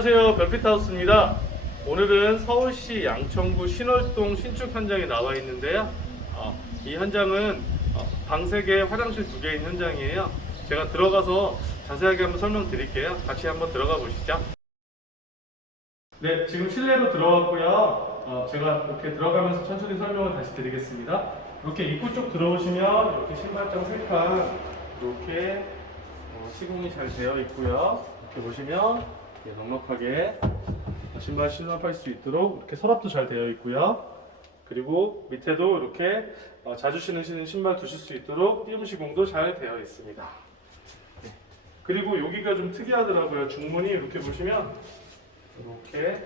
별빛하우스입니다. 오늘은 서울시 양천구 신월동 신축 현장에 나와 있는데요. 어, 이 현장은 어, 방 3개, 화장실 2개인 현장이에요. 제가 들어가서 자세하게 한번 설명드릴게요. 같이 한번 들어가 보시죠. 네, 지금 실내로 들어왔고요. 어, 제가 이렇게 들어가면서 천천히 설명을 다시 드리겠습니다. 이렇게 입구 쪽 들어오시면 이렇게 신발장 세칸 이렇게 어, 시공이 잘 되어 있고요. 이렇게 보시면 이렇게 넉넉하게 신발 수납할 수 있도록 이렇게 서랍도 잘 되어 있고요. 그리고 밑에도 이렇게 어, 자주 신으시는 신발 두실 수 있도록 띄움 시공도 잘 되어 있습니다. 네. 그리고 여기가 좀 특이하더라고요. 중문이 이렇게 보시면 이렇게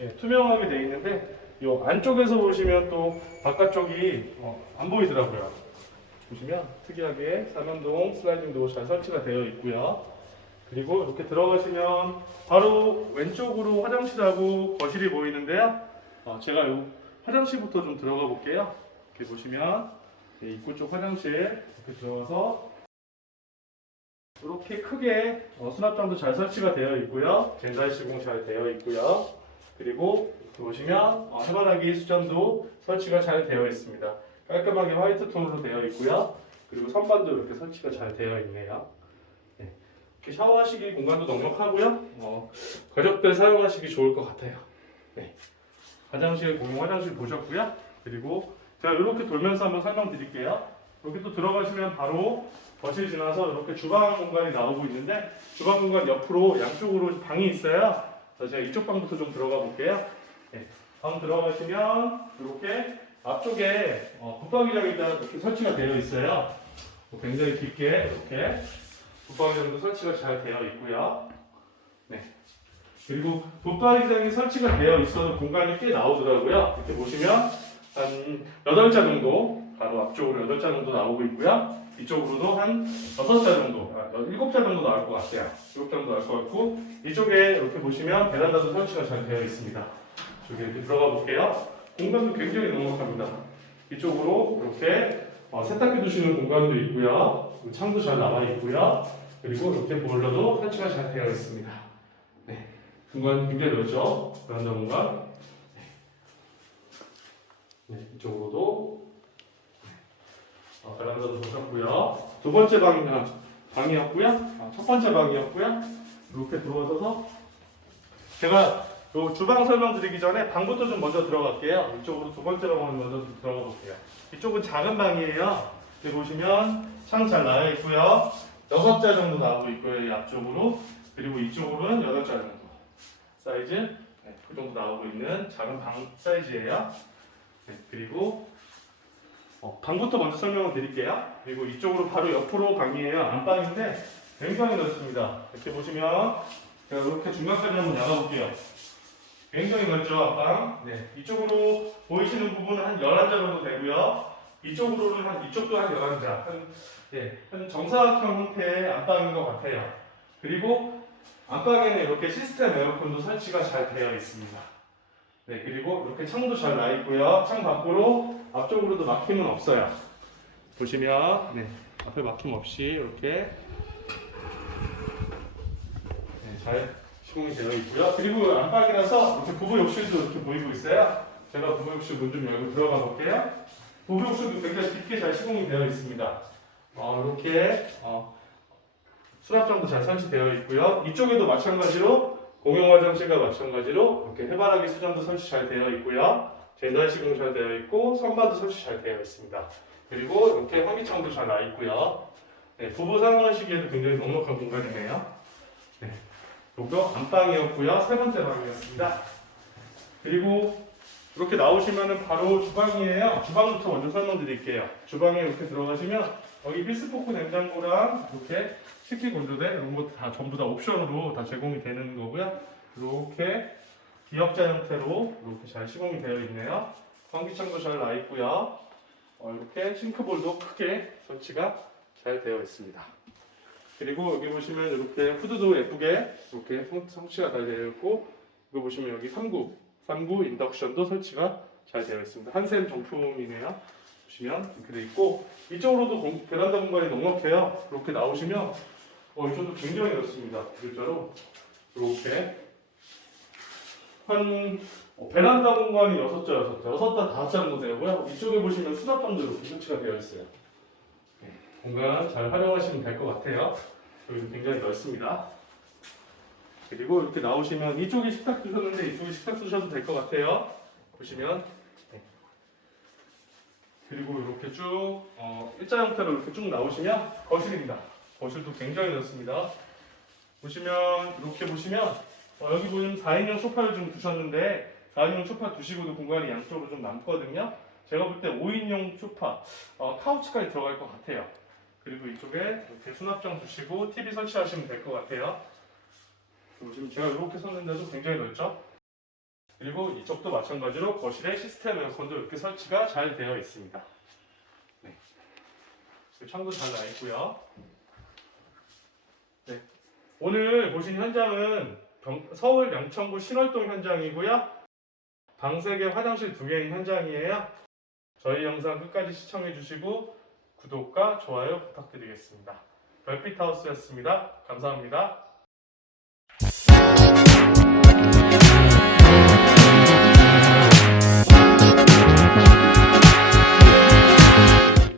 예, 투명하게 되어 있는데 이 안쪽에서 보시면 또 바깥쪽이 어, 안 보이더라고요. 보시면 특이하게 삼연동 슬라이딩도 잘 설치가 되어 있고요. 그리고 이렇게 들어가시면 바로 왼쪽으로 화장실하고 거실이 보이는데요. 어, 제가 요 화장실부터 좀 들어가 볼게요. 이렇게 보시면 예, 입구 쪽 화장실 이렇게 들어가서 이렇게 크게 어, 수납장도 잘 설치가 되어 있고요. 젠달 시공 잘 되어 있고요. 그리고 보시면 어, 해바라기 수전도 설치가 잘 되어 있습니다. 깔끔하게 화이트 톤으로 되어 있고요. 그리고 선반도 이렇게 설치가 잘 되어 있네요. 샤워하시기 공간도 넉넉하고요. 어, 가족들 사용하시기 좋을 것 같아요. 네. 화장실 공용 화장실 보셨고요. 그리고 제가 이렇게 돌면서 한번 설명드릴게요. 이렇게 또 들어가시면 바로 거실 지나서 이렇게 주방 공간이 나오고 있는데 주방 공간 옆으로 양쪽으로 방이 있어요. 그래서 제가 이쪽 방부터 좀 들어가 볼게요. 네. 방 들어가시면 이렇게 앞쪽에 어, 붙박이장이 일단 이렇게 설치가 되어 있어요. 뭐 굉장히 깊게 이렇게 붙박이장도 설치가 잘 되어 있고요. 네. 그리고 붙박이장이 설치가 되어 있어서 공간이 꽤 나오더라고요. 이렇게 보시면 한 8자 정도 바로 앞쪽으로 8자 정도 나오고 있고요. 이쪽으로도 한 6자 정도, 아, 7자 정도 나올 것 같아요. 7자 정도 나올 것 같고 이쪽에 이렇게 보시면 베란다도 설치가 잘 되어 있습니다. 저기 이렇게 들어가 볼게요. 공간도 굉장히 넉넉합니다. 이쪽으로 이렇게 어, 세탁기 두시는 공간도 있고요. 창도 잘 나와 있고요. 그리고 이렇게 보일러도 설치가 잘 되어 있습니다. 네, 공간 굉장히 넓죠? 베란다 공간. 네, 이쪽으로도 어, 베란다도 보셨고요. 두 번째 방이 방이었고요. 아, 첫 번째 방이었고요. 이렇게 들어와서 제가 요 주방 설명드리기 전에 방부터 좀 먼저 들어갈게요. 이쪽으로 두 번째 방을 먼저 좀 들어가 볼게요. 이쪽은 작은 방이에요. 여기 보시면 창 잘 나와 있고요. 여섯 자 정도 나오고 있고요. 이 앞쪽으로 그리고 이쪽으로는 여덟 자 정도 사이즈 네, 그 정도 나오고 있는 작은 방 사이즈예요. 네, 그리고 어, 방부터 먼저 설명을 드릴게요. 그리고 이쪽으로 바로 옆으로 방이에요. 안방인데 굉장히 넓습니다. 이렇게 보시면 제가 이렇게 중간까지 한번 나가볼게요. 굉장히 넓죠, 안방. 네. 이쪽으로 보이시는 부분은 한 11자 정도 되고요. 이쪽으로는 한, 이쪽도 한 11자. 한, 예, 한 정사각형 형태의 안방인 것 같아요. 그리고 안방에는 이렇게 시스템 에어컨도 설치가 잘 되어 있습니다. 네, 그리고 이렇게 창도 잘 나 있고요. 창 밖으로 앞쪽으로도 막힘은 없어요. 보시면, 네, 앞에 막힘 없이 이렇게 네, 잘 시공이 되어 있고요. 그리고 안방이라서 이렇게 부부 욕실도 이렇게 보이고 있어요. 제가 부부 욕실 문 좀 열고 들어가 볼게요. 욕실도 굉장히 깊게 잘 시공이 되어 있습니다. 어, 이렇게 어, 수납장도 잘 설치되어 있고요. 이쪽에도 마찬가지로 공용 화장실과 마찬가지로 이렇게 해바라기 수전도 설치 잘 되어 있고요. 젠달 시공 잘 되어 있고 선반도 설치 잘 되어 있습니다. 그리고 이렇게 환기창도 잘 나 있고요. 네, 부부 사용하시기에도 굉장히 넉넉한 공간이네요. 네. 요거 안방이었고요. 세 번째 방이었습니다. 그리고 이렇게 나오시면은 바로 주방이에요. 주방부터 먼저 설명드릴게요. 주방에 이렇게 들어가시면 여기 필스포크 냉장고랑 이렇게 식기 건조대 이런 거다 전부 다 옵션으로 다 제공이 되는 거고요. 이렇게 기역자 형태로 이렇게 잘 시공이 되어 있네요. 환기창도 잘 나 있고요. 어, 이렇게 싱크볼도 크게 설치가 잘 되어 있습니다. 그리고 여기 보시면 이렇게 후드도 예쁘게 이렇게 성- 설치가 잘 되어 있고 이거 보시면 여기 3구 3구 인덕션도 설치가 잘 되어 있습니다. 한샘 정품이네요. 보시면 이렇게 되어 있고 이쪽으로도 공- 베란다 공간이 넉넉해요. 이렇게 나오시면 어, 이쪽도 굉장히 넓습니다. 일자로 이렇게 한 어, 베란다 공간이 6자, 6자, 6자, 5자 정도 되고요. 이쪽에 보시면 수납장도 이렇게 설치가 되어 있어요. 네, 공간 잘 활용하시면 될 것 같아요. 여기도 굉장히 넓습니다. 그리고 이렇게 나오시면 이쪽이 식탁 두셨는데 이쪽에 식탁 두셔도 될 것 같아요. 보시면 네. 그리고 이렇게 쭉 어, 일자 형태로 이렇게 쭉 나오시면 거실입니다. 거실도 굉장히 넓습니다. 보시면 이렇게 보시면 어, 여기 보면 4인용 소파를 좀 두셨는데 4인용 소파 두시고도 공간이 양쪽으로 좀 남거든요. 제가 볼 때 5인용 소파 어, 카우치까지 들어갈 것 같아요. 그리고 이쪽에 이렇게 수납장 두시고 TV 설치하시면 될 것 같아요. 보시면 제가 이렇게 섰는데도 굉장히 넓죠? 그리고 이쪽도 마찬가지로 거실에 시스템 에어컨도 이렇게 설치가 잘 되어 있습니다. 네. 창도 잘 나 있고요. 네. 오늘 보신 현장은 경- 서울 양천구 신월동 현장이고요. 방 3개, 화장실 2개의 현장이에요. 저희 영상 끝까지 시청해 주시고 구독과 좋아요 부탁드리겠습니다. 별빛 하우스였습니다. 감사합니다.